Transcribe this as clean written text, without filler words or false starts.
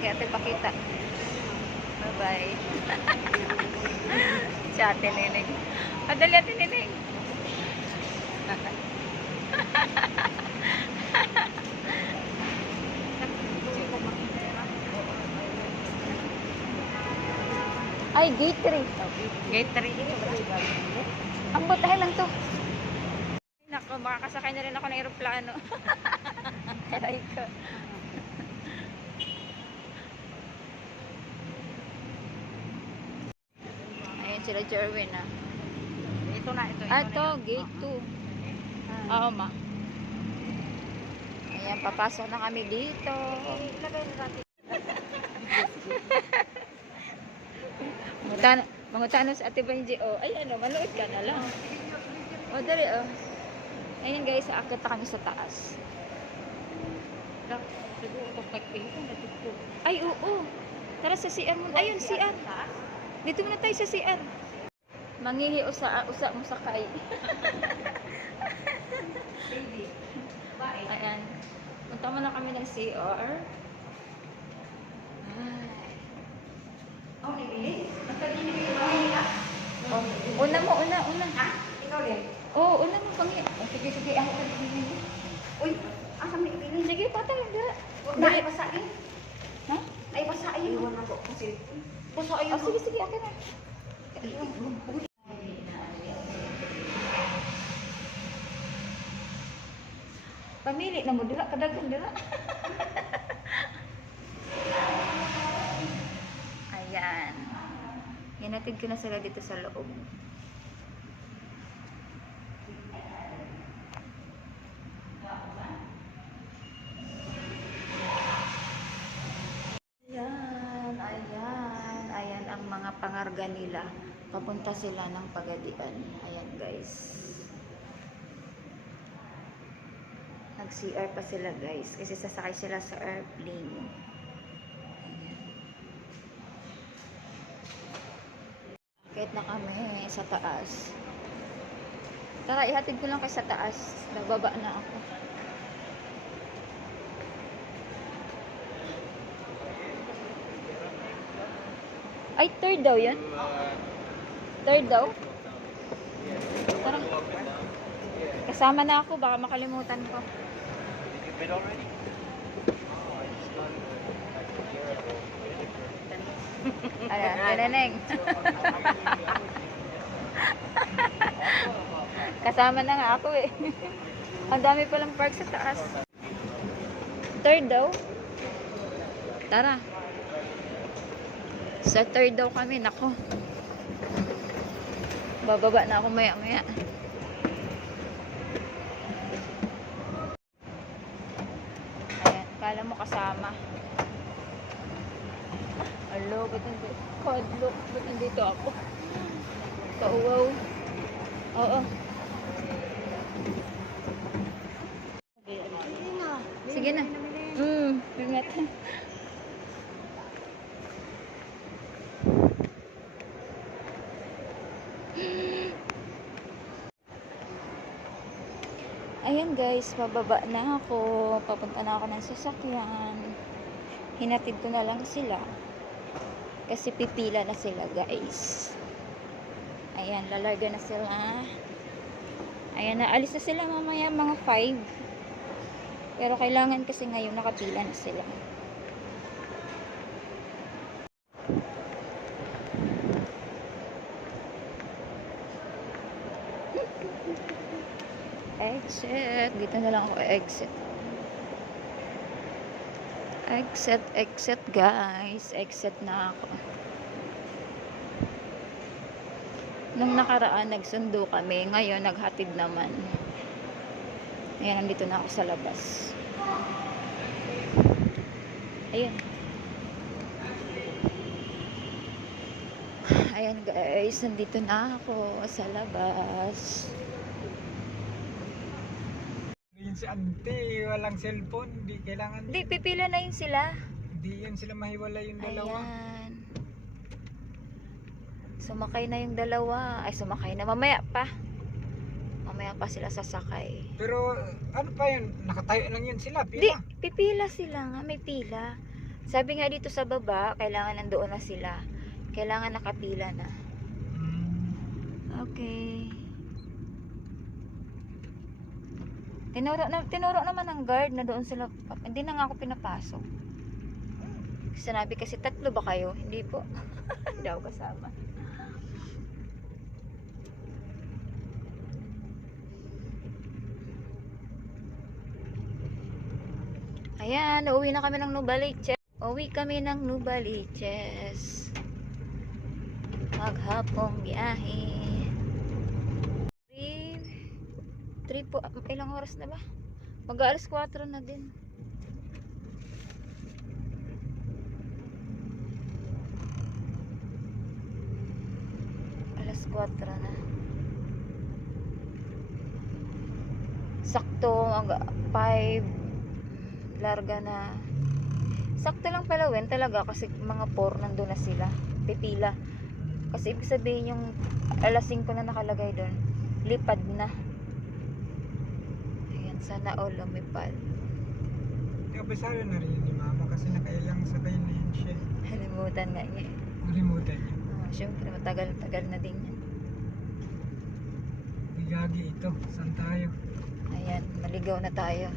Kaya ate pakita. Bye-bye. Si ate Neneng. Padali ate Neneng. Ay, gate 3. Gate 3. Ang butahe lang to. Nako, makakasakay na rin ako ng aeroplano. Aray ko. Ayan sila Jerwin ah. Ito na, ito. Ito, gate 2. Oo, ma. Ayan, papasok na kami dito. Ilagay na natin. Mangutano sa ate Benji. Oh, ay ano, manood ka na lang. Oh, dali oh. Ayan guys, aakyat na kami sa taas. Ay, oo. Tara sa CR mo. Ayun, CR. Dito muna tayo sa CR. Mangihi usa mo sakay. Ayan. Punta muna kami ng CR. Oh, nilili? Magkaginibig ko ba? Oh, una mo, una. Ha? Ikaw din? Oo, una mo pangi. Oh, sige, ako ka nilili. Uy, asa may ibili? Sige, patay. Dira. Huwag na, ay basain. Ha? Ay basain. Iwan ako. Kasi, basain Oh, sige, akin na. Pamili na mo dira, kadagan dira. Ayan. Hinatid ko na sila dito sa loob. Ayan ang mga pangarga nila. Papunta sila ng Pagadian. Ayan guys. Nag-CR pa sila guys. Kasi sasakay sila sa airplane. Kahit na kami sa taas. Tara, ihatid ko lang kayo sa taas. Nagbaba na ako. Ay, third daw yan? Third daw? Tara. Kasama na ako, baka makalimutan ko. Ayan, Neneng. Kasama na nga ako eh. Ang dami palang park sa taas. Third daw? Tara. Sa third daw kami, nako. Bababa na ako maya-maya. Ayan, kala mo kasama. Hello, ba't nandito ako? Kauwaw. Oo. Sige na. Ingat. Ayan guys, bababa na ako. Papunta na ako ng sasakyan. Hinatid ko na lang sila. Kasi pipila na sila guys. Ayan, lalarga na sila. Ayan, naalis na sila mamaya mga 5. Pero kailangan kasi ngayon nakapila na sila. Exit. Dito na lang ako exit. Exit guys. Exit na ako. Nung nakaraan nagsundo kami, ngayon naghatid naman. Ayan, nandito na ako sa labas. Ayan. Ayan guys, nandito na ako sa labas. Yun si auntie, walang cellphone, di kailangan. Hindi, pipila na yun sila. Di yun sila mahiwalay yung dalawa. Ayan. Sumakay na yung dalawa. Ay, sumakay na. Mamaya pa. Mamaya pa sila sasakay. Pero ano pa yun, nakatayo lang yun sila, Di, pila. pipila sila nga. May pila. Sabi nga dito sa baba, kailangan nandoon na sila. Kailangan nakapila na. Okay. Tinuro naman ng guard na doon sila. Hindi na nga ako pinapasok. Sinabi kasi 3 ba kayo? Hindi po. Hindi ako kasama. Ayan, uuwi na kami ng Nuvaliches. Uwi kami ng Nuvaliches. Maghapong biyahe. 3 po, ilang oras na ba? Mag-aalas 4 na din. Alas 4 na. Sakto, 5 larga na. Sakto lang pala talaga kasi mga 4 nandun na sila. Pipila. Kasi ibig sabihin yung alas 5 na nakalagay doon, lipad na. Ayan, sana all lumipad. Kabisado na rin yun ni mama kasi nakailang sakay na yun siya. Halimutan nga niya. Nalimutan niya. Siyempre, matagal na din yan. Bigagi ito. Saan tayo? Ayan, maligaw na tayo.